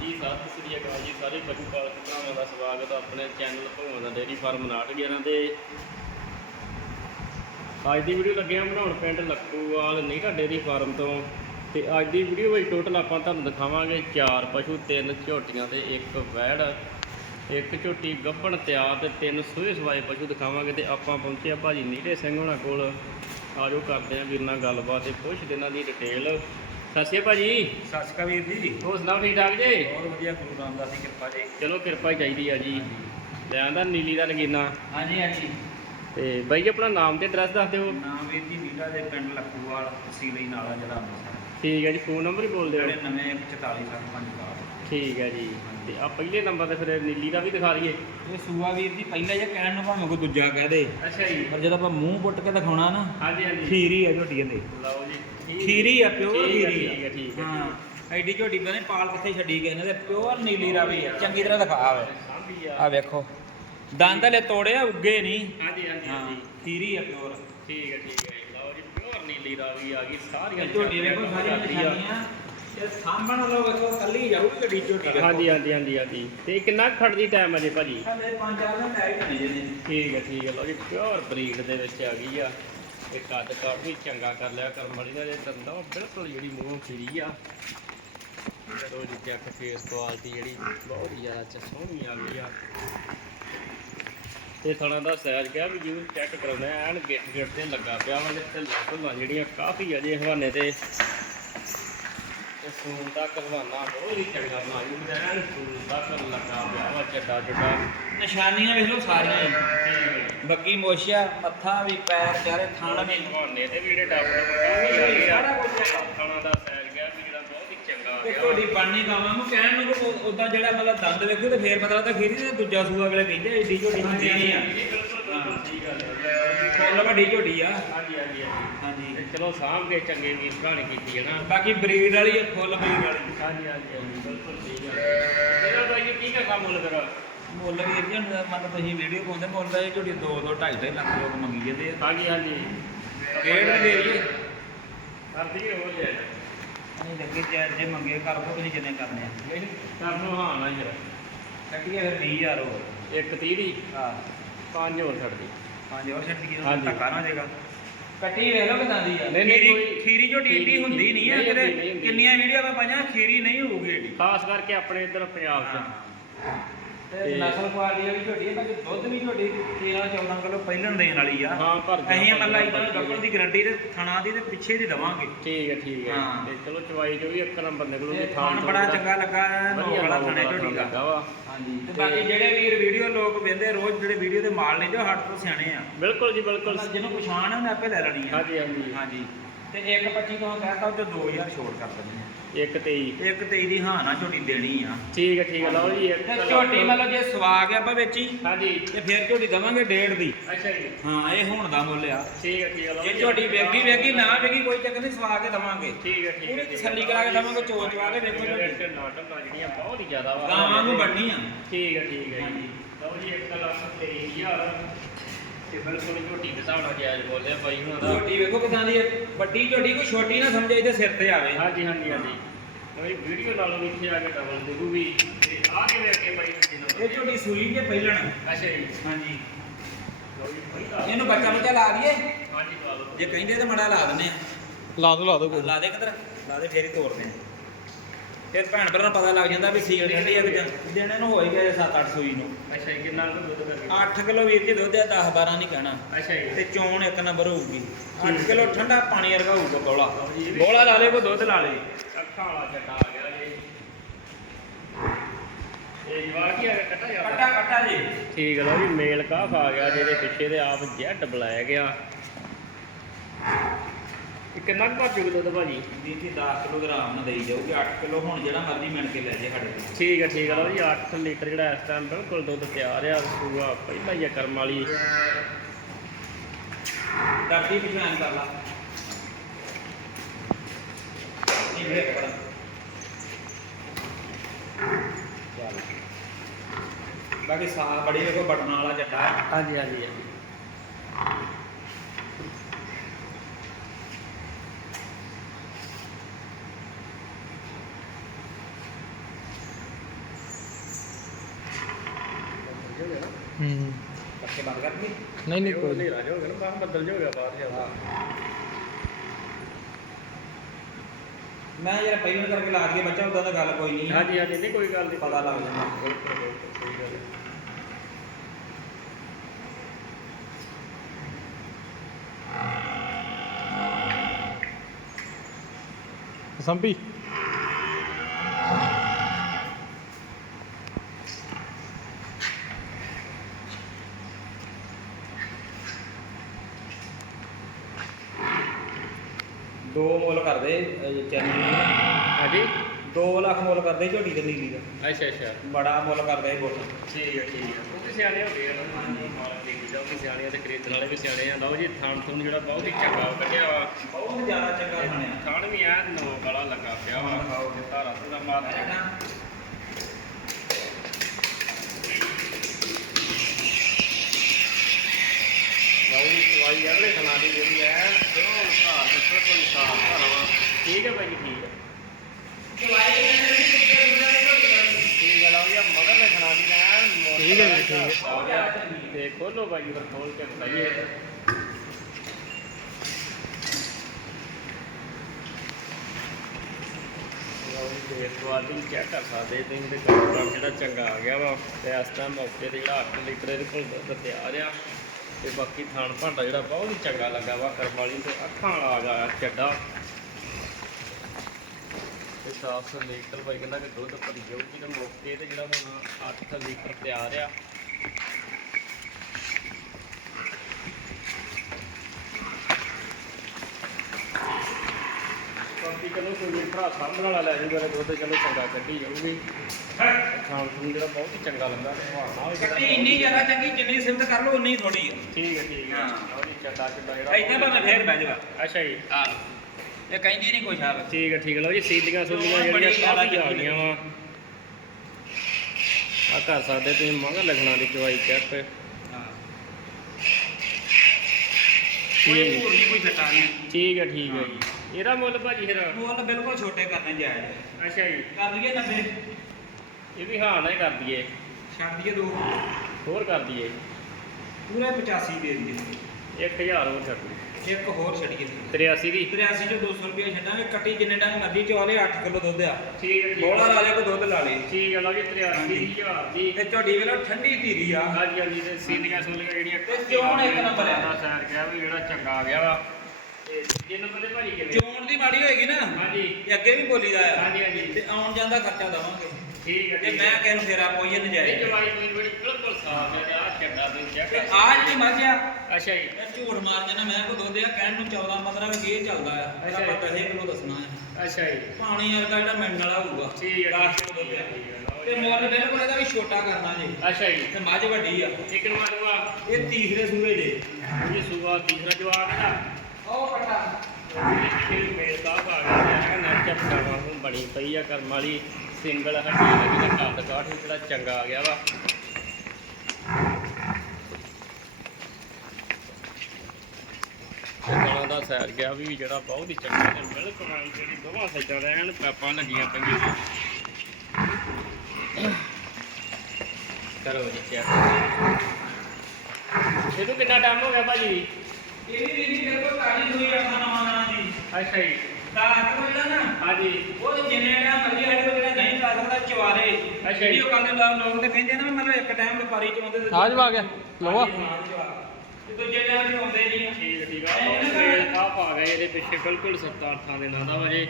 ਜੀ ਸਤਿ ਸ੍ਰੀ ਅਕਾਲ ਜੀ, ਸਾਰੇ ਪਸ਼ੂ ਪਾਲਕ ਭਰਾਵਾਂ ਦਾ ਸਵਾਗਤ ਹੈ ਆਪਣੇ ਚੈਨਲ ਭਗਵਾਨ ਦਾ ਡੇਅਰੀ ਫਾਰਮ 911 ਤੇ। ਅੱਜ ਦੀ ਵੀਡੀਓ ਲੱਗਿਆ ਬਣਾਉਣ ਪਿੰਡ ਲੱਕੂਵਾਲ ਨੀਟਾ ਡੇਅਰੀ ਫਾਰਮ ਤੋਂ। ਤੇ ਅੱਜ ਦੀ ਵੀਡੀਓ ਵਿੱਚ ਟੋਟਲ ਆਪਾਂ ਤੁਹਾਨੂੰ ਦਿਖਾਵਾਂਗੇ ਚਾਰ ਪਸ਼ੂ, ਤਿੰਨ ਝੋਟੀਆਂ ਤੇ ਇੱਕ ਵੈੜ। ਇੱਕ ਝੋਟੀ ਗੱਭਣ ਤਿਆਰ ਤੇ ਤਿੰਨ ਸੂਏ ਸਵਾਏ ਪਸ਼ੂ ਦਿਖਾਵਾਂਗੇ ਤੇ ਆਪਾਂ ਪਹੁੰਚੇ ਆ ਭਾਜੀ ਨੀਟੇ ਸਿੰਘ ਹੋਣਾ ਕੋਲ। ਆਜੋ ਕਰਦੇ ਆ ਵੀਰ ਨਾਲ ਗੱਲਬਾਤ ਤੇ ਪੁੱਛਦੇ ਇਹਨਾਂ ਦੀ ਡਿਟੇਲ ਸਤਿ ਸ਼੍ਰੀ ਅਕਾਲ ਭਾਜੀ। ਸਤਿ ਸ਼੍ਰੀ ਅਕਾਲ ਵੀਰ ਜੀ। ਹੋਰ ਸੁਣਾਓ ਠੀਕ ਠਾਕ ਜੀ? ਬਹੁਤ ਵਧੀਆ ਗੁਰੂ ਰਾਮਦਾਸ ਦੀ ਕਿਰਪਾ ਜੀ। ਚਲੋ ਕਿਰਪਾ ਹੀ ਚਾਹੀਦੀ ਆ ਜੀ। ਲੈ ਆਂਦਾ ਨੀਲੀ ਦਾ ਨਗੀਨਾ। ਹਾਂਜੀ ਹਾਂਜੀ। ਤੇ ਬਾਈ ਜੀ ਆਪਣਾ ਨਾਮ ਤੇ ਐਡਰੈਸ ਦੱਸ ਦਿਓ। ਨਾਮ ਵੀਰ ਜੀ ਨੀਟਾ ਦੇ ਪਿੰਡ ਲੱਖੂਵਾਲ ਤਹਿਸੀਲ ਹੀ ਨਾਲਾ ਜ਼ਿਲ੍ਹਾ ਅੰਮ੍ਰਿਤਸਰ। ਠੀਕ ਹੈ ਜੀ ਫੋਨ ਨੰਬਰ ਹੀ ਬੋਲ ਦਿਓ। ਜਿਹੜੇ ਨਵੇਂ 4475 ਠੀਕ ਹੈ ਜੀ। ਤੇ ਆ ਪਹਿਲੇ ਨੰਬਰ ਤੇ ਫਿਰ ਨੀਲੀ ਦਾ ਵੀ ਦਿਖਾ ਦਈਏ। ਇਹ ਸੂਆ ਵੀਰ ਜੀ ਪਹਿਲਾਂ ਇਹ ਕਹਿਣ ਨੂੰ ਭਾਵੇਂ ਕੋਈ ਦੂਜਾ ਕਹਿ ਦੇ। ਅੱਛਾ ਜੀ। ਪਰ ਜਦੋਂ ਆਪਾਂ ਮੂੰਹ ਪੁੱਟ ਕੇ ਦਿਖਾਉਣਾ ਨਾ ਹਾਂਜੀ ਹਾਂਜੀ। ਖੀਰੀ ਆ ਝੋਟੀ ਇਹਦੇ। ਲਓ ਜੀ। ਖੀਰੀ ਆ ਪਿਓਰ ਖੀਰੀ ਆ। ਠੀਕ ਹੈ ਠੀਕ ਹੈ ਹਾਂ ਐਡੀ ਝੋਟੀ ਬਣੇ ਪਾਲ ਕਿੱਥੇ ਛੱਡੀ ਗਏ ਨੇ ਤੇ ਪਿਓਰ ਨੀਲੀ ਰਾਵੀ ਆ। ਚੰਗੀ ਤਰ੍ਹਾਂ ਦਿਖਾ ਵੇ ਸਾਂਭੀ ਆ ਆ ਵੇਖੋ। ਦੰਦ ਹਲੇ ਤੋੜਿਆ ਉੱਗੇ ਨਹੀਂ ਹਾਂਜੀ ਹਾਂਜੀ ਹਾਂਜੀ। ਖੀਰੀ ਆ ਪਿਓਰ ਠੀਕ ਹੈ ਠੀਕ ਹੈ। ਲਓ ਜੀ ਪਿਓਰ ਨੀਲੀ ਦਾ ਵੀ ਆ ਗਈ ਸਾਰੀਆਂ ਝੋਟੀ ਵੇਖੋ ਸਾਰੀਆਂ ਨਿਸ਼ਾਨੀਆਂ। ਇਹ ਵਾਲਾ ਵੇਖੋ ਕੱਲੀ ਜਾਊਗੀ ਗੱਡੀ ਝੋਟੀ ਹਾਂਜੀ ਹਾਂਜੀ ਹਾਂਜੀ ਹਾਂਜੀ। ਤੇ ਕਿੰਨਾ ਖੜਦੀ ਟਾਈਮ ਅਜੇ ਭਾਜੀ? ਹਲੇ ਪੰਜ ਚਾਰ ਦਿਨ ਟਾਈਟ ਨੇ ਜਿਹਨੇ ਠੀਕ ਹੈ ਠੀਕ ਹੈ ਲਓ ਜੀ ਪਿਓਰ ਬਰੀਡ ਦੇ ਵਿੱਚ ਆ ਗਈ ਆ। ਇਹ ਕੱਦ ਕਾਠ ਵੀ ਚੰਗਾ ਕਰ ਲਿਆ ਕਰਮ ਵਾਲੀ ਦਾ ਜੇ ਦੰਦਾਂ ਬਿਲਕੁਲ ਜਿਹੜੀ ਮੂੰਹੋਂ ਫਿਰੀ ਆ। ਚਲੋ ਜੀ ਚੈੱਕ ਫੇਸ ਕੁਆਲਿਟੀ ਜਿਹੜੀ ਬਹੁਤ ਹੀ ਜ਼ਿਆਦਾ ਚ ਸੋਹਣੀ ਆ ਗਈ ਆ। ਤੇ ਥਣਾ ਦਾ ਸਾਈਜ਼ ਕਿਹਾ ਵੀ ਜੂਰ ਚੈੱਕ ਕਰਾਉਣਾ, ਐਨ ਗਿੱਟ ਗਿੱਟ ਤੇ ਲੱਗਾ ਪਿਆ ਵਾ, ਤੇ ਲੱਤਾਂ ਜਿਹੜੀਆਂ ਕਾਫੀ ਅਜੇ ਹਵਾਨੇ ਤੇ ਤੇ ਸੂਨ ਦਾ ਕਰਵਾਨਾ ਬਹੁਤ ਹੀ ਚੰਗਾ ਬਣਾਈ ਉਹਦਾ ਐਨ ਸੂਨ ਦਾ ਕਰ ਲੱਗਾ ਪਿਆ ਵਾ ਚੱਡਾ ਚੱਡਾ। ਨਿਸ਼ਾਨੀਆਂ ਵੇਖ ਲਓ ਸਾਰੀਆਂ ਹੀ। ਬੱਗੀ ਮੋਸ਼ਿਆ ਮੱਥਾ ਵੀ ਪੈਰ ਚਾਰੇ ਥਣ ਵੀ। ਹਵਾਨੇ ਤੇ ਵੀ ਜਿਹੜੇ ਡਾਕਟਰ ਕਾਫੀ ਆ ਗਏ ਆ ਸਾਰਾ ਕੁਝ ਹੈਗਾ। ਥਣਾ ਦਾ ਸਾਈਜ਼ ਕਿਹਾ ਵੀ ਜਿਹੜਾ ਬਹੁਤ ਹੀ ਚੰਗਾ ਆ ਤੇ ਝੋਟੀ ਬਣਨੀ ਗਾਵਾਂ ਨੂੰ ਕਹਿਣ ਨੂੰ ਉਦਾਂ ਜਿਹੜਾ ਮਤਲਬ ਦੰਦ ਵੇਖੋ ਤੇ ਫੇਰ ਪਤਾ ਲੱਗਦਾ ਖੀਰੀ ਤੇ ਦੂਜਾ ਸੂਆ ਅਗਲੇ ਕਹਿੰਦੇ ਏਡੀ ਝੋਟੀ ਹੁੰਦੀ ਨਹੀਂ ਆ। ਇਹ ਬਿਲਕੁਲ ਬਿਲਕੁਲ ਸਹੀ ਗੱਲ ਹੈ। ਫੁੱਲ ਵੱਡੀ ਝੋਟੀ ਆ। ਹਾਂਜੀ ਹਾਂਜੀ ਹਾਂਜੀ। ਹਾਂਜੀ। ਤੇ ਚਲੋ ਸਾਂਭ ਕੇ ਚੰਗੇ ਵੀਰ ਕਹਾਣੀ ਕੀਤੀ ਹੈ ਨਾ। ਬਾਕੀ ਬਰੀਡ ਵਾਲੀ ਆ, ਫੁੱਲ ਬਰੀਡ ਵਾਲੀ। ਹਾਂਜੀ ਹਾਂਜੀ ਹਾਂਜੀ ਬਿਲਕੁਲ ਗੱਲ ਹੈ। ਤੇਰਾ ਬਾਈ ਜੀ ਕੀ ਕਰਨਾ ਮੁੱਲ ਫਿਰ? ਮੁੱਲ ਵੀਰ ਜੀ ਹੁਣ ਮੰਨ ਤੁਸੀਂ ਵੀਡੀਓ ਪਾਉਂਦੇ ਮੁੱਲ ਦਾ ਇਹ ਝੋਟੀ 2 2 2.5 ਲੱਖ ਲੋਕ ਮੰਗੀ ਜਾਂਦੇ ਆ। ਹਾਂਜੀ ਹਾਂਜੀ। ਡੇਢ ਵੀ ਦੇ ਦਈਏ ਕਰ ਦਈਏ ਹੋ ਜਾਏ ਨਹੀਂ ਲੱਗੇ ਜੇ ਜੇ ਮੰਗੇ ਕਰ ਲਓ ਤੁਸੀਂ ਜਿੰਨੇ ਕਰਨੇ ਆ। ਨਹੀਂ ਕਰ ਲਓ ਹਾਂ ਨਾ ਜਰਾ ਕੱਟੀਏ ਫਿਰ 20000 ਹੋਰ। ਇੱਕ ਤੀਰੀ ਹਾਂ। ਪੰਜ ਹੋਰ ਛੱਡ ਦੀ। ਪੰਜ ਹੋਰ ਛੱਡ ਗਈ ਹਾਂਜੀ। ਧੱਕਾ ਨਾ ਜਾਏਗਾ। ਕੱਟੀ ਵੇਖ ਲਓ ਕਿਦਾਂ ਦੀ ਆ। ਨਹੀਂ, ਨਹੀਂ, ਖੀਰੀ ਕੋਈ- ਖੀਰੀ ਏਡੀ ਖੀਰੀ ਹੁੰਦੀ ਨਹੀਂ ਆ ਨਹੀਂ ਕਿਤੇ ਨਹੀਂ ਹੁੰਦੀ। ਕਿੰਨੀਆਂ ਵੀਡੀਓ ਮੈਂ ਪਾਈਆਂ ਖੀਰੀ ਨਹੀਂ ਹੋਊਗੀ ਏਡੀ। ਖਾਸ ਕਰਕੇ ਆਪਣੇ ਇੱਧਰ ਪੰਜਾਬ 'ਚ। ਤੇ- ਨਸਲ ਕੁਆਲਿਟੀ ਵਾਲੀ ਝੋਟੀ ਹੈ ਬਾਕੀ ਦੁੱਧ ਵੀ ਝੋਟੀ 13 14 ਕਿਲੋ ਪਹਿਲਣ ਦੇਣ ਵਾਲੀ ਆ। ਹਾਂ ਭਰ ਅਸੀਂ ਮਤਲਬ ਇਦਾਂ ਗੱਪਣ ਦੀ ਗਾਰੰਟੀ ਤੇ ਥਣਾ ਦੀ ਤੇ ਪਿੱਛੇ ਦੀ ਦਵਾਂਗੇ। ਠੀਕ ਹੈ ਠੀਕ ਹੈ। ਤੇ ਚਲੋ ਚਵਾਈ ਜੋ ਵੀ ਇੱਕ ਨੰਬਰ ਨਿਕਲੂਗੀ ਥਾਣ ਬੜਾ ਚੰਗਾ ਲੱਗਾ ਵਾਲਾ ਥਣੇ ਝੋਟੀ ਦਾ। ਹਾਂਜੀ। ਤੇ ਬਾਕੀ ਜਿਹੜੇ ਵੀਰ ਵੀਡੀਓ ਲੋਕ ਵੇਂਦੇ ਰੋਜ਼ ਜਿਹੜੇ ਵੀਡੀਓ ਤੇ ਮਾਲ ਲੈਂਦੇ ਉਹ ਹੱਟ ਤੋਂ ਸਿਆਣੇ ਆ। ਬਿਲਕੁਲ ਜੀ ਬਿਲਕੁਲ। ਜਿਹਨੂੰ ਪਛਾਣ ਹੈ ਉਹਨੇ ਆਪੇ ਲੈ ਲੈਣੀ ਆ। ਹਾਂਜੀ ਹਾਂਜੀ। ਹਾਂਜੀ। ਤੇ ਇੱਕ 25 ਤੋਂ ਕਹਿਤਾ ਉਹ ਤੇ 2000 ਛੋਟ ਕਰ ਦਿੰਦੇ ਆ। ਇੱਕ ਤੇਈ ਇੱਕ ਤੇ ਇਹਦੀ ਹਾਂ ਨਾ ਝੋਟੀ ਦੇਣੀ ਆ। ਠੀਕ ਹੈ ਠੀਕ ਹੈ ਲਓ ਜੀ ਇੱਕ ਤੇ ਝੋਟੀ ਮਤਲਬ ਜੇ ਸਵਾ ਕੇ ਆਪਾਂ ਵੇਚੀ ਹਾਂਜੀ। ਤੇ ਫਿਰ ਝੋਟੀ ਦਵਾਂਗੇ ਡੇਢ ਦੀ। ਅੱਛਾ ਜੀ। ਹਾਂ ਇਹ ਹੁਣ ਦਾ ਮੁੱਲ ਆ। ਠੀਕ ਹੈ ਠੀਕ ਹੈ ਲਓ ਜੇ ਜੀ। ਝੋਟੀ ਵੇਗੀ ਵੇਗੀ ਨਾ ਵੇਗੀ ਕੋਈ ਚੱਕਰ ਨਹੀਂ ਸਵਾ ਕੇ ਦਵਾਂਗੇ। ਠੀਕ ਹੈ ਠੀਕ ਹੈ ਪੂਰੀ ਹੈ। ਤਸੱਲੀ ਕਰਾ ਕੇ ਦਵਾਂਗੇ ਚੋਚ ਚਵਾ ਕੇ ਵੇਖੋ ਝੋਟੀ। ਨਾਟਕ ਜਿਹੜੀਆਂ ਬਹੁਤ ਹੀ ਜ਼ਿਆਦਾ ਵਾ। ਗਾਵਾਂ ਨੂੰ ਬਣਨੀ ਆ ਠੀਕ ਹੈ ਠੀਕ ਹੈ ਜੀ। ਲਓ ਜੀ ਇੱਕ ਲੱਖ ਤੇਈ ਹਜ਼ਾਰ ਤੇ ਬਿਲਕੁਲ ਝੋਟੀ ਦੇ ਹਿਸਾਬ ਨਾਲ ਜਾਇਜ਼ ਬੋਲਿਆ ਬਾਈ ਹੁਣਾਂ ਦਾ। ਝੋਟੀ ਵੇਖੋ ਕਿਦਾਂ ਦੀ ਹੈ। ਵੱਡੀ ਝੋਟੀ ਕੋਈ ਛੋਟੀ ਨਾ ਸਮਝੇ ਇਹਦੇ ਸਿਰ ਤੇ ਆਵੇ। ਹਾਂਜੀ ਹਾਂਜੀ ਹਾਂਜੀ। ਕੋਈ ਵੀਡੀਓ ਨਾਲੋਂ ਨੀਚੇ ਆ ਕੇ ਡਬਲ ਦਿਖੂਗੀ। ਤੇ ਆ ਕੇ ਵੇਖ ਕੇ ਬਾਈ ਜੀ ਨੂੰ ਇਹ ਝੋਟੀ ਸੂਈ ਜੇ ਪਹਿਲਣ ਅੱਛਾ ਜੀ। ਹਾਂਜੀ। ਲਓ ਜੀ ਪਹਿਲਾ ਇਹਨੂੰ ਬੱਚਾ ਬੱਚਾ ਲਾ ਦਈਏ। ਹਾਂਜੀ ਪਾ ਲਓ। ਜੇ ਕਹਿੰਦੇ ਤਾਂ ਮੜਾ ਲਾ ਦਿੰਨੇ ਆ। ਲਾ ਦੋ ਲਾ ਦੋ ਲਾ ਦੇ ਕਿਧਰ? ਲਾ ਦੇ ਫੇਰ ਹੀ ਤੋੜਦੇ ਆ। ਫਿਰ ਭੈਣ ਭਰਾ ਨੂੰ ਪਤਾ ਲੱਗ ਜਾਂਦਾ ਵੀ ਸੀਲ ਠੰਡੀ ਆ ਕਿ ਜਾਂ ਦਿਨ ਇਹਨੂੰ ਹੋ ਹੀ ਗਿਆ 7-8 ਸੂਈ ਨੂੰ। ਅੱਛਾ ਜੀ ਕਿੰਨਾ ਕੁ ਦੁੱਧ ਕਰਕੇ? 8 ਕਿਲੋ ਵੀਰ ਜੀ ਦੁੱਧ ਆ 10 12 ਨਹੀਂ ਕਹਿਣਾ। ਅੱਛਾ ਜੀ। ਤੇ ਚੋਣ ਇੱਕ ਨੰਬਰ ਹੋਊਗੀ। 8 ਕਿਲੋ ਠੰਡਾ ਪਾਣੀ ਵਰਗਾ ਹੋਊਗਾ ਜੀ। ਬੋਲਾ ਲਾ ਲੇ ਕੋ ਦੁੱਧ ਲਾ ਲੇ ਅੱਖਾਂ ਵਾਲਾ ਚੱਟਾ ਆ ਗਿਆ ਜੀ। ਇਹ ਜਵਾਕ ਕੀ ਆ ਗਿਆ ਕੱਟਾ ਜਾ। ਕੱਟਾ ਕੱਟਾ ਜੀ। ਠੀਕ ਹੈ ਲਓ ਜੀ ਮੇਲ ਕਾਫ ਆ ਗਿਆ ਜਿਹਦੇ ਪਿੱਛੇ ਦੇ ਆਪ ਜੈਟ ਬੁਲਾਇਆ ਗਿਆ। ਇਹ ਕਿੰਨਾ ਕੁ ਭਰ ਜੂਗਾ ਦੁੱਧ ਭਾਜੀ ਵੀਰ ਜੀ 10 ਕਿਲੋਗ੍ਰਾਮ ਨਾ ਦੇਈ ਜਾਊਗੀ 8 ਕਿਲੋ ਹੁਣ ਜਿਹੜਾ ਮਰਜ਼ੀ ਮਿਣ ਕੇ ਲੈ ਜੇ ਸਾਡੇ ਕੋਲ। ਠੀਕ ਹੈ ਠੀਕ ਹੈ ਲਓ ਜੀ 8 ਲੀਟਰ ਜਿਹੜਾ ਇਸ ਟਾਈਮ ਬਿਲਕੁਲ ਦੁੱਧ ਤਿਆਰ ਆ ਸੂਆ ਪਹਿਲਾਂ ਹੀ ਆ ਕਰਮ ਵਾਲੀ। ਡਰਦੀ ਪਛਾਣ ਕਰ ਲਾ। ਨਹੀਂ ਚੱਲ ਬਾਕੀ ਸਾਹ ਬੜੀ ਵੇਖੋ ਬਟਨ ਵਾਲਾ ਹਾਂਜੀ ਹਾਂਜੀ ਹਾਂਜੀ ਹੂੰ ਪੱਕੇ ਬੰਦ ਕਰ ਦਈਏ ਨਹੀਂ ਨਹੀਂ ਉਹ ਕੋਈ ਹਨੇਰਾ ਜਿਹਾ ਹੋ ਗਿਆ ਨਾ ਬਾਹਰ ਬੱਦਲ ਜਿਹਾ ਹੋ ਗਿਆ ਬਾਹਰ ਜ਼ਿਆਦਾ। ਮੈਂ ਜਿਹੜਾ ਪਹਿਲਾਂ ਕਰਕੇ ਲਾ ਕੇ ਬੱਚਾ ਉਦਾਂ ਤਾਂ ਗੱਲ ਕੋਈ ਨਹੀਂ। ਹਾਂਜੀ ਹਾਂਜੀ ਨਹੀਂ ਕੋਈ ਗੱਲ ਨਹੀਂ। ਪਤਾ ਲੱਗ ਜਾਂਦਾ। ਬਿਲਕੁਲ ਬਿਲਕੁਲ ਸਹੀ ਗੱਲ ਹੈ। ਸੰਭੀ ਦੋ ਮੁੱਲ ਕਰਦੇ ਚੈਨਲ ਨੂੰ ਹਾਂਜੀ? 2 ਲੱਖ ਮੁੱਲ ਕਰਦੇ ਝੋਟੀ ਤੇ ਨੀਲੀ ਦਾ। ਅੱਛਾ ਅੱਛਾ। ਬੜਾ ਮੁੱਲ ਕਰਦੇ ਇਹ ਬੋਲ ਠੀਕ ਹੈ ਠੀਕ ਉਹ ਵੀ ਸਿਆਣੇ ਹੋ ਗਏ ਨਾ ਮਾਲਕ ਦੇ ਉਹ ਵੀ ਸਿਆਣੇ ਆ ਤੇ ਖਰੀਦਣ ਵਾਲੇ ਵੀ ਸਿਆਣੇ ਆ। ਲਓ ਜੀ ਥਾਣ ਥੂਣ ਜਿਹੜਾ ਬਹੁਤ ਹੀ ਚੰਗਾ ਕੱਢਿਆ ਵਾ। ਬਹੁਤ ਜ਼ਿਆਦਾ ਚੰਗਾ ਬਣਿਆ ਥਾਣ ਵੀ ਐ ਨੋ ਗਲਾ ਲੱਗਾ ਪਿਆ ਵਾ। ਤੇ ਧਾਰਾ ਧੂਰਾ ਮਾਰ ਹੈ ਲਓ ਜੀ ਦਵਾਈ ਅਗਲੇ ਖਣਾ ਦੀ ਜਿਹੜੀ ਐ ਜੋ ਘਰ ਦੇ ਕੋਈ ਸਾਫ਼ ਘਰ ਵਾ ਠੀਕ ਹੈ ਭਾਈ ਜੀ, ਠੀਕ ਹੈ ਠੀਕ ਹੈ ਲਓ ਜੀ ਆਹ ਮਗਰ ਨੇ ਖਣਾ ਦੀ ਐਨ ਮੋਟਰ ਠੀਕ ਹੈ ਜੀ, ਠੀਕ ਹੈ। ਆ ਗਿਆ। ਤੇ ਖੋਲੋ ਭਾਈ ਜੀ ਫਿਰ ਖੋਲ ਕੇ ਬਤਾਈਏ ਲਓ ਜੀ ਤੇ ਕੁਆਲਿਟੀ ਚੈੱਕ ਕਰ ਸਕਦੇ ਤੁਸੀਂ ਤੇ ਕੰਮ ਜਿਹੜਾ ਚੰਗਾ ਆ ਗਿਆ ਵਾ ਤੇ ਇਸ ਟਾਈਮ ਮੌਕੇ ਤੇ ਜਿਹੜਾ 8 ਲੀਟਰ ਇਹਦੇ ਕੋਲ ਦੁੱਧ ਤਿਆਰ ਆ ਤੇ ਬਾਕੀ ਥਾਣ ਭਾਂਡਾ ਜਿਹੜਾ ਬਹੁਤ ਹੀ ਚੰਗਾ ਲੱਗਾ ਵਾ, ਕਰਮ ਵਾਲੀ ਤੇ ਅੱਖਾਂ ਵਾਲਾ ਆ ਗਿਆ ਚੱਡਾ। ਤੇ ਸਾਫ਼ ਲੀਟਰ ਭਾਈ ਕਹਿੰਦਾ ਕਿ ਦੁੱਧ ਭਰੀ ਜਾਊਗੀ ਤੇ ਮੌਕੇ ਤੇ ਜਿਹੜਾ ਹੁਣ 8 ਲੀਟਰ ਤਿਆਰ ਆ। ਬਾਕੀ ਚਲੋ ਕੋਈ ਵੀਰ ਭਰਾ ਸਾਹਮਣੇ ਵਾਲਾ ਲੈ ਜੂਗਾ ਤੇ ਦੁੱਧ ਚਲੋ ਚੰਗਾ ਕੱਢੀ ਜਾਊਗੀ ਖਾਣ ਨੂੰ ਜਿਹੜਾ ਬਹੁਤ ਹੀ ਚੰਗਾ ਜਿਹੜਾ ਕੱਟੀ ਇੰਨੀ ਜ਼ਿਆਦਾ ਚੰਗੀ ਜਿੰਨੀ ਸਿਫਤ ਕਰ ਲਓ ਉਨੀ ਥੋੜੀ ਠੀਕ ਹੈ ਠੀਕ ਹੈ। ਹਾਂ। ਜੀ ਚੱਡਾ ਚੱਡਾ ਜਿਹੜਾ ਆ ਇੱਦਾਂ ਭਾਵੇਂ ਫੇਰ ਬਹਿ ਜਾਵਾ। ਅੱਛਾ ਜੀ। ਹਾਂ ਇਹ ਕਹਿੰਦੀ ਨਹੀਂ ਕੁਛ ਆ ਠੀਕ ਹੈ ਠੀਕ ਹੈ। ਲਓ ਜੀ ਸੀਲੀਆਂ ਸੂਲੀਆਂ ਜਿਹੜੀਆਂ ਜ਼ਿਆਦਾ ਆ ਗਈਆਂ ਵਾ। ਆ ਕਰ ਸਕਦੇ ਤੁਸੀਂ ਮਗਰ ਲਗਣਾ ਦੀ ਚਵਾਈ ਚੈੱਕ। ਹਾਂ। ਕੋਈ ਠੀਕ। ਨਹੀਂ ਕੋਈ ਸਟਾ ਨਹੀਂ ਠੀਕ ਹੈ ਠੀਕ ਹੈ ਜੀ। ਇਹਦਾ ਮੁੱਲ ਭਾਜੀ ਫਿਰ ਮੁੱਲ ਬਿਲਕੁਲ ਛੋਟੇ ਕਰਨੇ ਜਾਇਜ਼ ਹੈ। ਅੱਛਾ ਜੀ ਕਰ ਲਈਏ 90 ਇਹ ਵੀ ਹਾਂ ਨਾ ਹੀ ਕਰ ਦਈਏ ਛੱਡ ਦਈਏ ਦੋ ਹੋਰ ਕਰ ਦਈਏ ਪੂਰੇ 85 ਦੇ ਦਈਏ 1000 ਹੋਰ ਛੱਡ ਦਈਏ ਇੱਕ ਹੋਰ ਛੱਡੀਏ 83 ਦੀ 83 ਚੋਂ 200 ਰੁਪਏ ਛੱਡਾਂਗੇ ਕੱਟੀ ਜਿੰਨੇ ਟਾਈਮ ਮਰਜ਼ੀ ਚੋਲੇ 8 ਕਿਲੋ ਦੁੱਧ ਆ ਠੀਕ ਹੈ ਬੋਲਾ ਲਾ ਲੇ ਕੋ ਦੁੱਧ ਲਾ ਲੇ ਠੀਕ ਹੈ ਲਓ ਜੀ 83000 ਦੀ ਤੇ ਝੋਟੀ ਵੇਲੇ ਠੰਡੀ ਧੀਰੀ ਆ ਹਾਂਜੀ ਹਾਂਜੀ ਤੇ ਸੀਲੀਆਂ ਸੂਲੀਆਂ ਜਿਹੜੀਆਂ ਤੇ ਚੋਣ ਇੱਕ ਨੰਬਰ ਆ। ਦਾ ਸੈਰ ਗਿਆ ਵੀ ਜਿਹੜਾ ਚੰਗਾ ਆ ਗਿਆ ਵਾ ਚੋਣ ਦੀ ਮਾੜੀ ਹੋਏਗੀ ਨਾ ਹਾਂਜੀ। ਅੱਗੇ ਵੀ ਬੋਲੀ ਦਾ ਆ ਹਾਂਜੀ ਹਾਂਜੀ। ਤੇ ਆਉਣ ਜਾਣ ਦਾ ਖਰਚਾ ਦਵਾਂਗੇ। ਠੀਕ ਹੈ ਤੇ ਮੈਂ ਹੈ ਕਿਸੇ ਨੂੰ ਫੇਰਾ ਪੋਈਏ ਇਹ ਨਜਾਇਜ਼। ਜਵਾਈ ਕੋਈ ਬੜੀ ਬਿਲਕੁਲ ਸਾਫ਼ ਹੈ ਆਹ ਚੱਡਾ ਦੇ ਚੈੱਕ ਤੇ ਆਜ ਦੀ ਮੱਝ ਆ। ਅੱਛਾ ਜੀ। ਇਹ ਝੂਠ ਮਾਰ ਜਨਾ ਮੈਂ ਕੋ ਦੁੱਧ ਆ ਕਹਿਣ ਨੂੰ 14 15 ਵੀ ਇਹ ਚੱਲਦਾ ਆ। ਅੱਛਾ ਆਪਾਂ। ਪੈਸੇ ਕਿਲੋ ਦੱਸਣਾ ਆ। ਅੱਛਾ ਜੀ। ਪਾਣੀ ਵਰਗਾ ਜਿਹੜਾ ਮਿਲਣ ਵਾਲਾ ਹੋਊਗਾ ਠੀਕ ਹੈ 10 ਕਿਲੋ ਆ। ਤੇ। ਮੁੱਲ ਬਿਲਕੁਲ ਇਹਦਾ ਵੀ ਛੋਟਾ ਕਰਨਾ ਜੀ। ਅੱਛਾ ਜੀ। ਤੇ ਮੱਝ ਵੱਡੀ ਆ। ਚਿਕਨ ਮਾਰਵਾ ਇਹ ਤੀਸਰੇ ਸੂਏ ਜੇ। ਇਹ ਸੂਆ ਤੀਸਰਾ ਜਵਾਬ ਹੈ ਨਾ। ਬਣੀ ਪਈ ਆ ਕਰਮ ਵਾਲੀ ਸਿੰਗਲ ਹੱਡੀ ਲੱਗੀ ਦਾ ਕੱਦ ਕਾਠ ਜਿਹੜਾ ਚੰਗਾ ਆ ਗਿਆ ਵਾ। ਗਲਾਂ ਦਾ ਸੈਰ ਗਿਆ ਵੀ ਜਿਹੜਾ ਬਹੁਤ ਹੀ ਚੰਗਾ ਤੇ ਬਿਲਕੁਲ ਜਿਹੜੀ ਦੋਵਾਂ ਸਾਈਡਾਂ ਰਹਿਣ ਪੈਪਾਂ ਲੱਗੀਆਂ ਪਈਆਂ ਕਰੋ ਜੀ ਚੈੱਕ ਇਹਨੂੰ ਕਿੰਨਾ ਟਾਈਮ ਹੋ ਗਿਆ ਭਾਜੀ ਇਹ ਵੀ ਵੀ ਬਿਲਕੁਲ ਤਾਜੀ ਹੋਈ ਆ ਖਾਣਾ ਮਾਣਾ ਜੀ ਅੱਛਾ ਜੀ। ਤਾਂ ਕੋ ਜਿਹੜਾ ਨਾ? ਹਾਂਜੀ। ਉਹ ਜਿੰਨੇ ਟਾਈਮ ਮਰਜ਼ੀ ਸਾਡੇ ਕੋਲ ਜਿਹੜਾ ਨਹੀਂ ਕਰ ਸਕਦਾ ਚਵਾਰੇ ਅੱਛਾ ਜੀ। ਵੀਡੀਓ ਕਾਲ ਦੇ ਲੋਕ ਲੋਕ ਤੇ ਕਹਿੰਦੇ ਨਾ ਵੀ ਮਤਲਬ ਇੱਕ ਟਾਈਮ ਵਪਾਰੀ ਚਵਾਉਂਦੇ ਤੇ ਆ ਜਵਾ ਗਿਆ ਲਵਾ ਤੇ ਦੂਜੇ ਟਾਈਮ ਚ ਆਉਂਦੇ ਨਹੀਂ ਠੀਕ ਹੈ, ਠੀਕ ਆ। ਉਹ ਤੇਲ ਆ ਗਏ ਇਹਦੇ ਪਿੱਛੇ ਬਿਲਕੁਲ 7-8 ਦਿਨਾਂ ਦਾ ਵਜੇ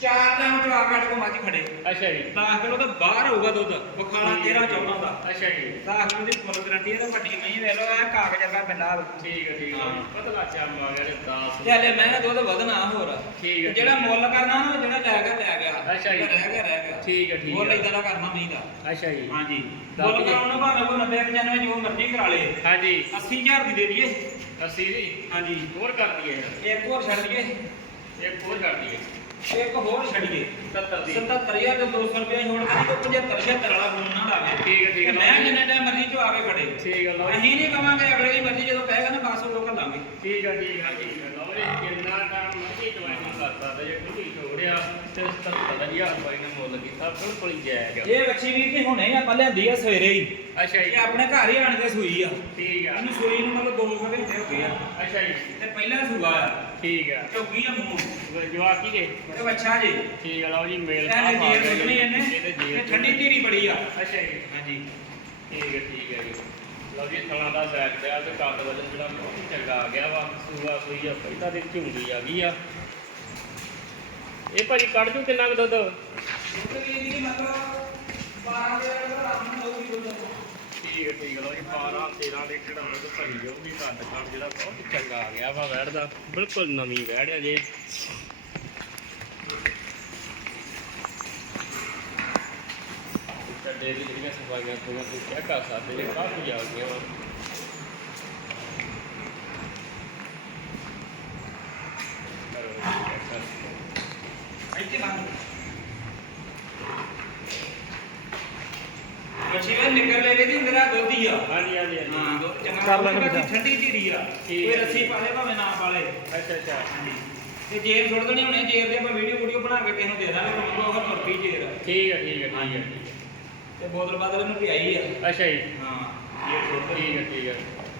ਚਾਰ ਟਾਈਮ ਚਵਾ ਕੱਟ ਕੋ ਮੱਝ ਖੜੇ। ਅੱਛਾ ਜੀ। 10 ਕਿਲੋ ਤੋਂ ਬਾਹਰ ਹੋਊਗਾ ਦੁੱਧ। ਬਖਾਲਾ 13 14 ਦਾ। ਅੱਛਾ ਜੀ। 10 ਕਿਲੋ ਦੀ ਫੁੱਲ ਗਰੰਟੀ ਹੈ ਤਾਂ ਵੱਡੀ ਨਹੀਂ ਵੇਖ ਲਓ ਇਹ ਕਾਗਜ਼ ਵਰਗਾ ਪਿੰਡਾ ਠੀਕ ਹੈ ਠੀਕ ਹੈ। ਹਾਂ। ਪਤਲਾ ਚੰਮ ਆ ਗਿਆ ਤੇ 10 ਤੇ ਹਲੇ ਮੈਂ ਦੁੱਧ ਵਧਣਾ ਹੋਰ। ਠੀਕ ਹੈ, ਜਿਹੜਾ ਹੈ। ਮੁੱਲ ਕਰਨਾ ਨਾ ਜਿਹੜਾ ਲੈ ਗਿਆ ਲੈ ਗਿਆ। ਅੱਛਾ ਜੀ। ਰਹਿ ਗਿਆ ਰਹਿ ਗਿਆ। ਠੀਕ ਹੈ, ਠੀਕ ਮੁੱਲ ਹੈ। ਇਦਾਂ ਦਾ ਕਰਨਾ ਨਹੀਂ ਦਾ। ਅੱਛਾ ਜੀ। ਹਾਂਜੀ। ਦੱਸ ਮੁੱਲ। ਕਰਾਉਣ ਨੂੰ ਭਾਵੇਂ ਕੋਈ 90 95 ਜੋ ਮਰਜ਼ੀ ਕਰਾ ਲੇ। ਹਾਂਜੀ। 80000 ਦੀ ਦੇ ਦਈਏ। 80 ਦੀ? ਹਾਂਜੀ। ਹੋਰ ਕਰ ਦਈਏ। ਇੱਕ ਹੋਰ ਛੱਡ ਦਈਏ। ਇੱਕ ਹੋਰ ਕਰ ਦਈਏ। ਇੱਕ ਹੋਰ ਛੱਡੀਏ। 70 ਦੀ। 77000 ਤੇ 200 ਰੁਪਏ ਛੋੜ ਕੇ ਕੋਈ 75 76 ਵਾਲਾ ਫੋਨ ਨਾ ਲਾਵੇ ਠੀਕ ਹੈ, ਠੀਕ ਹੈ। ਤੇ ਮੈਂ ਜਿੰਨੇ ਟਾਈਮ ਮਰਜ਼ੀ ਚੋਂ ਆ ਕੇ ਖੜੇ। ਠੀਕ ਹੈ ਲਓ। ਅਸੀਂ ਨਹੀਂ ਕਵਾਂਗੇ ਅਗਲੇ ਦੀ ਮਰਜ਼ੀ ਜਦੋਂ ਕਹੇਗਾ ਨਾ ਬਸ ਉਹ ਲੋਕ ਲਾਂਗੇ। ਠੀਕ ਹੈ ਠੀਕ ਹੈ ਠੀਕ ਹੈ। ਲਓ ਜੀ ਜਿੰਨਾ ਟਾਈਮ ਮਰਜ਼ੀ ਦੀ ਦਵਾਈ ਕਰਦਾ ਤੇ ਇਹ ਕੋਈ ਛੋੜਿਆ ਤੇ 77000 ਰੁਪਏ ਨੇ ਮੁੱਲ ਕੀਤਾ। ਬਿਲਕੁਲ ਜਾਇਜ਼ ਆ। ਇਹ ਬੱਚੀ ਵੀਰ ਜੀ ਹੁਣੇ ਆਪਾਂ ਲਿਆਂਦੀ ਆ ਸਵੇਰੇ ਹੀ। ਅੱਛਾ ਜੀ। ਇਹ ਆਪਣੇ ਘਰ ਹੀ ਆਣ ਕੇ ਸੂਈ ਆ। ਠੀਕ ਆ। ਇਹਨੂੰ ਸੂਈ ਨੂੰ ਮਤਲਬ ਦੋ ਘੰਟੇ ਹੋ ਗਏ ਆ। ਅੱਛਾ ਜੀ। ਤੇ ਪਹਿਲਾਂ ਸੂਆ ਆ। ਠੀਕ ਆ। ਝੋਗੀ ਆ ਮੂੰਹ। ਜਵਾਕੀ ਦੇ ਤੇ ਬੱਚਾ ਜੀ। ਠੀਕ ਆ ਲਓ ਜੀ ਮੇਲ ਜੇਰ ਆ ਸੁੱਟਣੀ ਇਹਨੇ। ਇਹਦੇ ਜੇਰ ਇਹ ਠੰਡੀ ਧੀਰੀ ਬੜੀ ਆ। ਅੱਛਾ ਜੀ। ਹਾਂਜੀ। ਠੀਕ ਹੈ ਠੀਕ ਹੈ ਜੀ। ਲਓ ਜੀ ਥਣਾ ਦਾ ਬੈਕ ਤੇ ਆ ਤੇ ਕੱਦ ਵਜਨ ਜਿਹੜਾ ਬਹੁਤ ਚੰਗਾ ਆ ਗਿਆ ਵਾ। ਸੂਆ ਸੂਈ ਆ ਪਹਿਲਾਂ ਦੀ ਝੁੰਡੀ ਆ ਗਈ ਆ। ਇਹ ਭਾਜੀ ਕੱਢ ਜੂ ਕਿੰਨਾ ਕੁ ਦੁੱਧ? ਦੁੱਧ ਵੀ ਮਤਲਬ 12 ਦੇ ਆਰਾਮ ਨਾਲ ਹੋਊਗੀ ਦੁੱਧ। ਠੀਕ ਠੀਕ ਹੈ ਜੀ 12 13 ਲੀਟਰ ਦੁੱਧ ਭਰੀ ਜਾਊਗੀ ਕੱਦ ਕੱਦ ਜਿਹੜਾ ਬਹੁਤ ਚੰਗਾ ਆ ਗਿਆ ਵਾ ਵੈੜ ਦਾ। ਬਿਲਕੁਲ ਨਵੀਂ ਵੈੜ ਆ ਜੇ। ਚੱਡੇ ਜਿਹੜੀਆਂ ਸਫਾਈਆਂ ਤੋਂ ਤੁਸੀਂ ਚੈੱਕ ਕਰ ਸਕਦੇ ਜੇ ਕਾਫੀ ਆ ਗਈਆਂ ਵਾ ਕਰੋ check ਕਰ ਸਕਦੇ। ਇੱਥੇ ਬੰਦ ਬੱਚੀ ਵੇ ਨਿਕਲ ਲੈ ਦੀ ਮੇਰਾ ਦੁੱਧ ਹੀ ਆ। ਹਾਂਜੀ ਹਾਂਜੀ ਹਾਂਜੀ। ਹਾਂ ਦੁੱਧ ਚੰਗਾ ਕਰ ਲੈਣ ਬਚਾ। ਠੰਡੀ ਧੀਰੀ ਆ। ਠੀਕ ਕੋਈ ਹੈ ਰੱਸੀ। ਪਾਲੇ ਭਾਵੇਂ ਨਾ ਪਾਲੇ। ਅੱਛਾ ਅੱਛਾ। ਤੇ ਜੇਰ ਛੋੜ ਦੇਣੀ ਹੁਣੇ ਜੇਰ ਦੇ ਆਪਾਂ ਵੀਡੀਓ ਵੀਡੀਓ ਬਣਾ ਕੇ ਕਿਸੇ ਨੂੰ ਦੇ ਦਾਂਗੇ ਤੇ ਮੰਗੋ ਉਹ ਤੁਰ ਪਈ ਜੇਰ ਠੀਕ ਹੈ ਠੀਕ ਹੈ ਠੀਕ ਹੈ। ਤੇ ਬੋਤਲ ਬਦਲ ਨੂੰ ਪਿਆਈ ਆ। ਅੱਛਾ ਜੀ। ਹਾਂ। ਠੀਕ ਹੈ ਠੀਕ ਹੈ।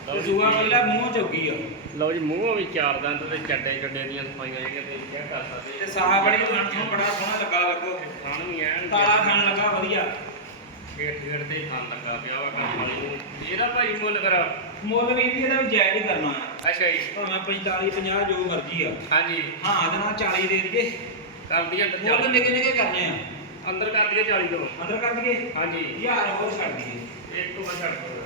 ਤੇ ਹੈ। ਪਹਿਲਾਂ ਮੂੰਹ ਚੌਗੀ ਆ। ਲਓ ਜੀ ਮੂੰਹੋਂ ਵੀ ਚਾਰ ਦੰਦ ਤੇ ਚੱਡੇ ਚੱਡੇ ਦੀਆਂ ਸਫਾਈਆਂ ਜਿਹੜੀਆਂ ਤੇ ਚੈੱਕ ਕਰ ਸਕਦੇ ਤੇ ਸਾਹ ਬੜੀ ਖਾਣ ਤੋਂ ਬੜਾ ਸੋਹਣਾ ਲੱਗਾ ਲੱਗੋ ਖਾਣ ਵੀ ਐਨ ਕਾਲਾ ਖਾਣ ਲੱਗਾ ਵਧੀਆ। ਗੇਟ ਗੇਟ ਤੇ ਹੀ ਖਾਣ ਲੱਗਾ ਪਿਆ ਵਾ ਕੰਮ ਵਾਲੀ ਨੂੰ। ਇਹਦਾ ਭਾਈ ਮੁੱਲ ਕਰ ਮੁੱਲ ਵੀ ਇਹਦੀ ਵੀ ਜਾਇਜ਼ ਹੀ ਕਰਨਾ ਆ। ਅੱਛਾ ਜੀ। ਭਾਵੇਂ 45 50 ਜੋ ਮਰਜ਼ੀ ਆ। ਹਾਂਜੀ। ਹਾਂ ਇਹਦੇ ਨਾਲ 40 ਦੇ ਦਈਏ। ਕਰ ਦਈਏ ਮੁੱਲ ਨਿੱਕੇ ਨਿੱਕੇ ਕਰਨੇ ਆ। ਅੰਦਰ ਕਰ ਦਈਏ 40 ਦੋ। ਅੰਦਰ ਕਰ ਦਈਏ? ਹਾਂਜੀ। ਯਾਰ ਹੋਰ ਛੱਡ ਦਈਏ। ਇੱਕ ਤੋਂ ਬਾਅਦ ਛੱਡ ਦਿਓ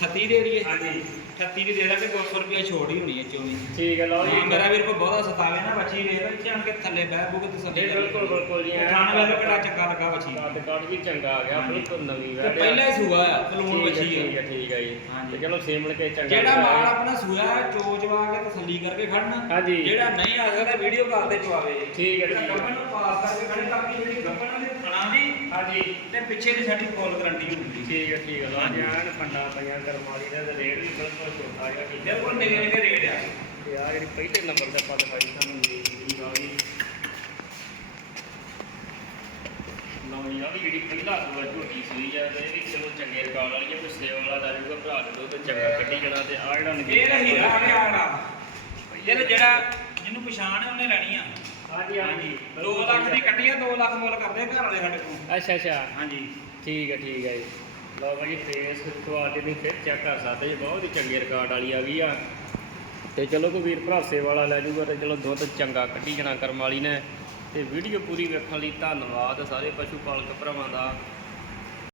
38 ਦੇ ਦਈਏ ਹਾਂਜੀ। 38 ਦੀ ਦੇ ਦਾਂਗੇ 200 ਰੁਪਏ ਛੋੜ ਹੀ ਹੋਣੀ ਹੈ ਚੋਣੀ ਠੀਕ ਹੈ ਲਓ ਜੀ। ਮੇਰਾ ਵੀਰ ਕੋ ਬਹੁਤਾ ਸਤਾਵੇ ਨਾ ਬੱਚੀ ਵੇਖ ਲੈ ਜਾਣ ਕੇ ਥੱਲੇ ਬਹਿ ਬੂਗੇ ਤੇ ਜੀ ਸੱਜੇ ਬਿਲਕੁਲ ਬਿਲਕੁਲ ਜੀ ਖਾਣ ਵੇਲੇ ਕਿਹੜਾ ਚੰਗਾ ਲੱਗਾ ਬੱਚੀ। ਕੱਦ ਕੱਦ ਵੀ ਚੰਗਾ ਆ ਗਿਆ ਬਿਲਕੁਲ ਨਵੀਂ ਤੇ ਆ। ਪਹਿਲਾ ਹੀ ਸੂਆ ਆ ਹੈ, ਬੱਚੀ ਠੀਕ ਹੈ ਠੀਕ ਹੈ ਜੀ। ਤੇ ਚਲੋ ਸੇਮਣ ਕੇ ਚੰਗਾ ਜਿਹੜਾ ਮਾਲ। ਆਪਣਾ ਸੂਆ ਚੋਚਵਾ ਕੇ ਤਸੱਲੀ ਕਰਕੇ ਖੜਨਾ। ਜਿਹੜਾ ਨਹੀਂ ਆ ਸਕਦਾ ਵੀਡੀਓ ਕਾਲ ਤੇ ਚਵਾਵੇ ਠੀਕ ਹੈ, ਠੀਕ ਹੈ। ਨੂੰ ਪਾਸ ਕਰਕੇ ਖੜੇ ਬਾਕੀ ਜਿਹੜੀ ਗੱਪਣ ਦੇ ਥਣਾ ਦੀ ਹਾਂਜੀ। ਤੇ ਪਿੱਛੇ ਦੀ ਸਾਡੀ ਫੁੱਲ ਗਰੰਟੀ ਹੁੰਦੀ ਠੀਕ ਹੈ ਠੀਕ ਹੈ ਜੀ ਐਨ ਪੰਡਾ ਪਈਆਂ ਕਰਮਾਲੀ ਦਾ ਤੇ ਰੇਟ ਵੀ ਬਿਲਕੁਲ ਛੋਟਾ ਜਿਹਾ ਕੀਤਾ ਬਿਲਕੁਲ ਨਿਗੇ ਨਿਗੇ ਰੇਟ ਆ। ਤੇ ਆ ਜਿਹੜੀ ਪਹਿਲੇ ਨੰਬਰ ਤੇ ਆਪਾਂ ਦਿਖਾਈ ਤੁਹਾਨੂੰ ਨੀਲੀ ਆ ਗਈ। ਲਓ ਜੀ ਆ ਵੀ ਜਿਹੜੀ ਪਹਿਲਾ ਸੂਆ ਝੋਟੀ ਸੂਈ ਆ ਤੇ ਇਹ ਵੀ ਚਲੋ ਚੰਗੇ ਰਿਕਾਰਡ ਵਾਲੀ ਆ ਕੋਈ ਸੇਵ ਵਾਲਾ ਦਾ ਜੂਗਾ ਭਰਾ ਦੇ ਦੋ ਤੇ ਚੰਗਾ ਕੱਢੀ ਜਾਣਾ ਤੇ ਆ ਜਿਹੜਾ ਇਹ ਹੀਰਾ ਆ ਗਿਆ ਆੜਾ ਇਹ ਜਿਹੜਾ ਜਿਹਨੂੰ ਪਛਾਣ ਹੈ ਉਹਨੇ ਲੈਣੀ ਆ। ਹਾਂਜੀ ਹਾਂਜੀ। 2 ਲੱਖ ਦੀ ਕੱਟੀ ਆ 2 ਲੱਖ ਮੁੱਲ ਕਰਦੇ ਘਰ ਵਾਲੇ ਸਾਡੇ ਕੋਲ। ਅੱਛਾ ਅੱਛਾ। ਹਾਂਜੀ। ਠੀਕ ਹੈ ਠੀਕ ਹੈ ਜੀ। ਲਓ ਭਾਜੀ ਫੇਸ ਕੁਆਲਿਟੀ ਫਿਰ ਚੈੱਕ ਕਰ ਸਕਦੇ ਜੀ ਬਹੁਤ ਹੀ ਚੰਗੀ ਰਿਕਾਰਡ ਵਾਲੀ ਆ ਗਈ ਆ। ਤੇ ਚਲੋ ਕੋਈ ਵੀਰ ਭਰਾਸੇ ਵਾਲਾ ਲੈ ਜੂਗਾ ਤੇ ਚਲੋ ਦੁੱਧ ਚੰਗਾ ਕੱਢੀ ਜਾਣਾ ਕਰਮ ਵਾਲੀ ਨੇ। ਤੇ ਵੀਡੀਓ ਪੂਰੀ ਵੇਖਣ ਲਈ ਧੰਨਵਾਦ ਸਾਰੇ ਪਸ਼ੂ ਪਾਲਕ ਭਰਾਵਾਂ ਦਾ।